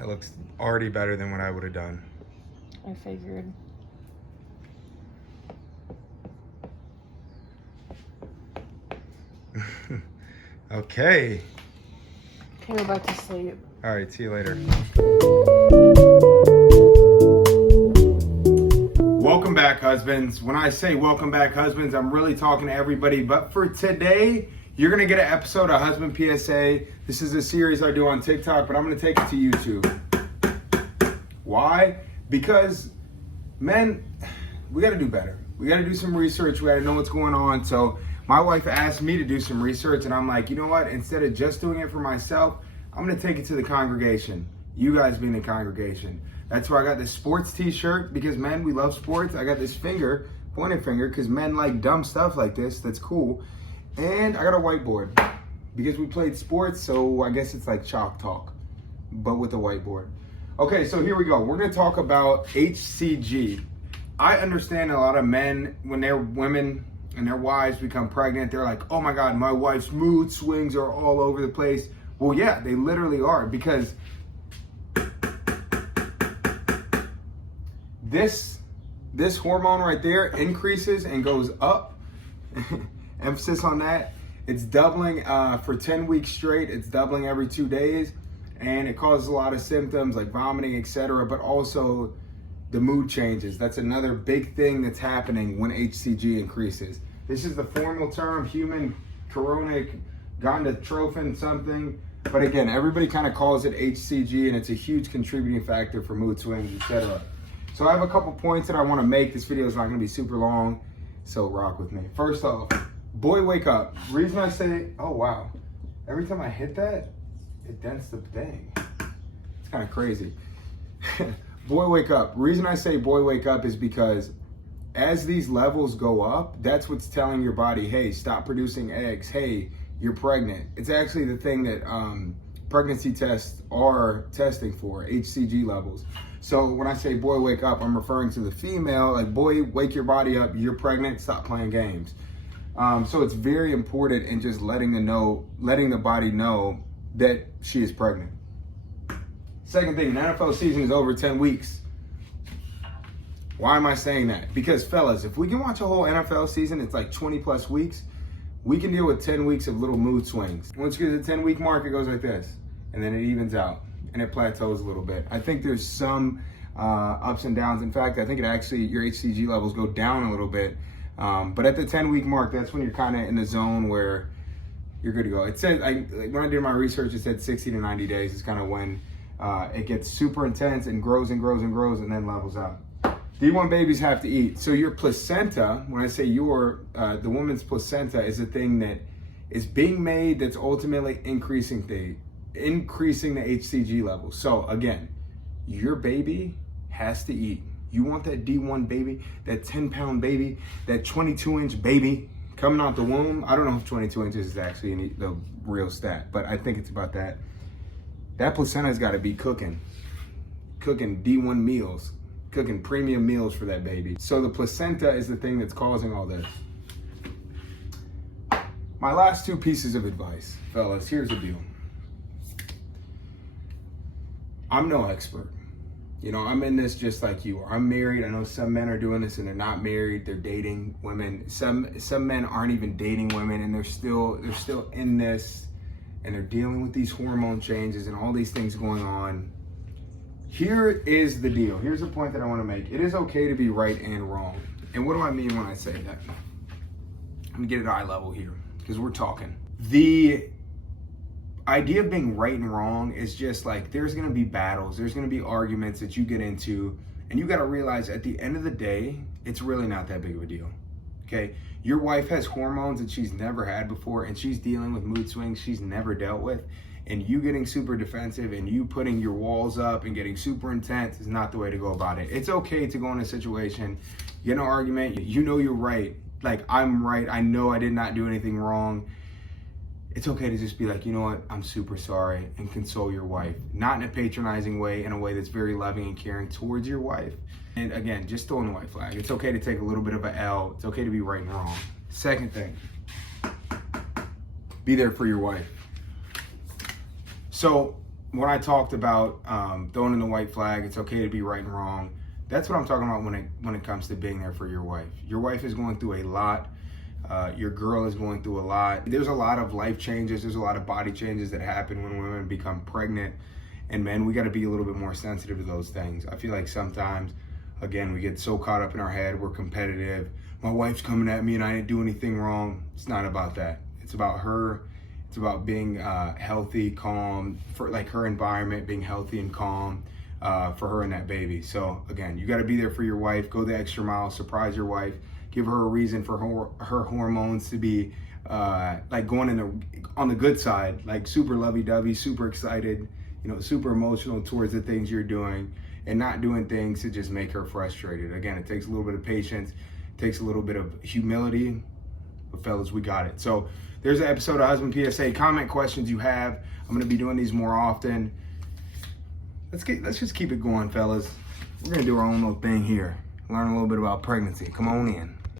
It looks already better than what I would have done. I figured. Okay. Can go back to sleep. All right, see you later. Welcome back, husbands. When I say welcome back, husbands, I'm really talking to everybody. But for today, you're going to get an episode of Husband PSA. This is a series I do on TikTok, but I'm going to take it to YouTube. Why? Because, men, we got to do better. We got to do some research. We got to know what's going on. So my wife asked me to do some research, and I'm like, you know what? Instead of just doing it for myself, I'm going to take it to the congregation. You guys being the congregation. That's why I got this sports t-shirt, because men, we love sports. I got this pointed finger, because men like dumb stuff like this. That's cool. And I got a whiteboard, because we played sports, so I guess it's like chalk talk, but with a whiteboard. Okay, so here we go. We're going to talk about HCG. I understand a lot of men, when their women and their wives become pregnant, they're like, oh my God, my wife's mood swings are all over the place. Well, yeah, they literally are, because this hormone right there increases and goes up. Emphasis on that. It's doubling for 10 weeks straight. It's doubling every 2 days, and it causes a lot of symptoms like vomiting, etc. But also the mood changes. That's another big thing that's happening when HCG increases. This is the formal term, human chorionic gonadotrophin something. But again, everybody kind of calls it HCG, and it's a huge contributing factor for mood swings, etc. So I have a couple points that I want to make. This video is not going to be super long, so rock with me. First off, boy, wake up. Reason I say, oh wow, every time I hit that, it dents the thing. It's kind of crazy. Boy, wake up. Reason I say boy, wake up is because as these levels go up, that's what's telling your body, hey, stop producing eggs. Hey, you're pregnant. It's actually the thing that pregnancy tests are testing for, HCG levels. So when I say boy, wake up, I'm referring to the female, like, boy, wake your body up, you're pregnant, stop playing games. So it's very important in just letting the body know that she is pregnant. Second thing, the NFL season is over 10 weeks. Why am I saying that? Because fellas, if we can watch a whole NFL season, it's like 20 plus weeks, we can deal with 10 weeks of little mood swings. Once you get to the 10-week mark, it goes like this, and then it evens out, and it plateaus a little bit. I think there's some ups and downs. In fact, I think your HCG levels go down a little bit. But at the 10-week mark, that's when you're kind of in the zone where you're good to go. It said, when I did my research, it said 60 to 90 days is kind of when it gets super intense and grows and grows and grows and then levels out. D1 babies have to eat. So your placenta, when I say the woman's placenta, is a thing that is being made that's ultimately increasing the HCG levels. So again, your baby has to eat. You want that D1 baby, that 10-pound baby, that 22-inch baby coming out the womb. I don't know if 22 inches is actually the real stat, but I think it's about that. That placenta's got to be cooking D1 meals, cooking premium meals for that baby. So the placenta is the thing that's causing all this. My last two pieces of advice, fellas, here's the deal. I'm no expert. You know, I'm in this just like you are. I'm married. I know some men are doing this and they're not married. They're dating women. Some men aren't even dating women, and they're still in this, and they're dealing with these hormone changes and all these things going on. Here is the deal. Here's the point that I want to make. It is okay to be right and wrong. And what do I mean when I say that? I'm gonna get it eye level here, because we're talking. The idea of being right and wrong is just like, there's gonna be battles, there's gonna be arguments that you get into, and you gotta realize at the end of the day, it's really not that big of a deal, okay? Your wife has hormones that she's never had before, and she's dealing with mood swings she's never dealt with, and you getting super defensive and you putting your walls up and getting super intense is not the way to go about it. It's okay to go in a situation, get in an argument, you know you're right, like, I'm right, I know I did not do anything wrong. It's okay to just be like, you know what, I'm super sorry, and console your wife. Not in a patronizing way, in a way that's very loving and caring towards your wife. And again, just throwing the white flag. It's okay to take a little bit of an L. It's okay to be right and wrong. Second thing, be there for your wife. So when I talked about throwing in the white flag, it's okay to be right and wrong. That's what I'm talking about when it comes to being there for your wife. Your wife is going through a lot. Your girl is going through a lot. There's a lot of life changes. There's a lot of body changes that happen when women become pregnant. And men, we got to be a little bit more sensitive to those things. I feel like sometimes, again, we get so caught up in our head. We're competitive. My wife's coming at me and I didn't do anything wrong. It's not about that. It's about her. It's about being healthy, calm, for like her environment, being healthy and calm for her and that baby. So again, you got to be there for your wife. Go the extra mile. Surprise your wife. Give her a reason for her hormones to be like going on the good side, like super lovey-dovey, super excited, super emotional towards the things you're doing, and not doing things to just make her frustrated. Again, it takes a little bit of patience, it takes a little bit of humility, but fellas, we got it. So there's an episode of Husband PSA. Comment questions you have. I'm gonna be doing these more often. Let's just keep it going, fellas. We're gonna do our own little thing here. Learn a little bit about pregnancy. Come on in.